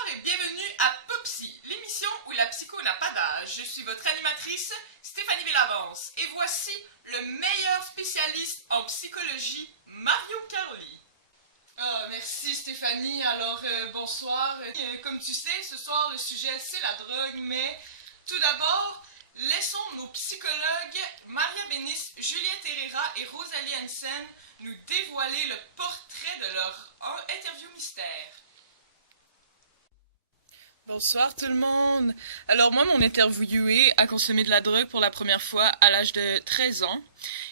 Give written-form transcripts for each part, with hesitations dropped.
Bonsoir et bienvenue à Popsy, l'émission où la psycho n'a pas d'âge. Je suis votre animatrice, Stéphanie Bellavance, et voici le meilleur spécialiste en psychologie, Mario Caroli. Merci Stéphanie, alors bonsoir. Comme tu sais, ce soir le sujet c'est la drogue, mais tout d'abord, laissons nos psychologues Maria Benis, Juliette Herrera et Rosalie Hansen nous dévoiler le portrait de leur interview mystère. Bonsoir tout le monde. Alors moi, mon interviewé a consommé de la drogue pour la première fois à l'âge de 13 ans.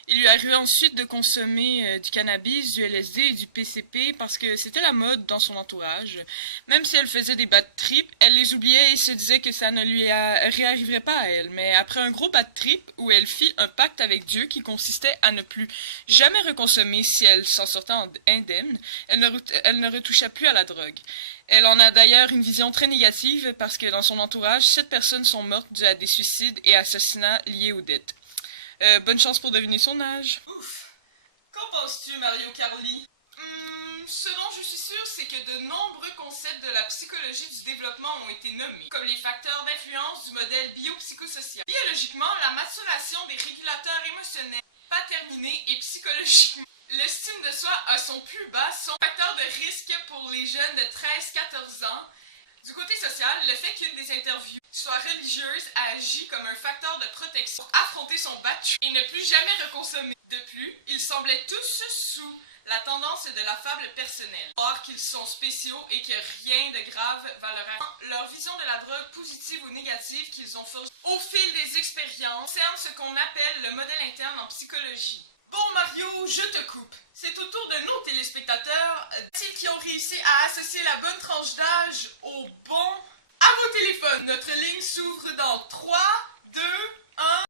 Il lui arrivait ensuite de consommer du cannabis, du LSD et du PCP parce que c'était la mode dans son entourage. Même si elle faisait des bad trips, elle les oubliait et se disait que ça ne lui réarriverait pas à elle. Mais après un gros bad trip où elle fit un pacte avec Dieu qui consistait à ne plus jamais reconsommer si elle s'en sortait indemne, elle ne retoucha plus à la drogue. Elle en a d'ailleurs une vision très négative parce que dans son entourage, 7 personnes sont mortes dues à des suicides et assassinats liés aux dettes. Bonne chance pour deviner son âge. Ouf! Qu'en penses-tu, Mario Caroli? Ce dont je suis sûre, c'est que de nombreux concepts de la psychologie du développement ont été nommés, comme les facteurs d'influence du modèle biopsychosocial. Biologiquement, la maturation des régulateurs émotionnels, pas terminée, et psychologiquement, l'estime de soi à son plus bas sont facteurs de risque pour les jeunes de 13-14 ans. Du côté social, le fait qu'une des interviews soit religieuse a agi comme un facteur de protection pour affronter son battu et ne plus jamais reconsommer. De plus, ils semblaient tous sous la tendance de la fable personnelle, croire qu'ils sont spéciaux et que rien de grave va leur arriver. Leur vision de la drogue positive ou négative qu'ils ont forgée au fil des expériences concerne ce qu'on appelle le modèle interne en psychologie. Bon Mario, je te coupe. C'est au tour de nos téléspectateurs, ceux qui ont réussi à associer la bonne tranche d'âge au bon. À vos téléphones, notre ligne s'ouvre dans 3,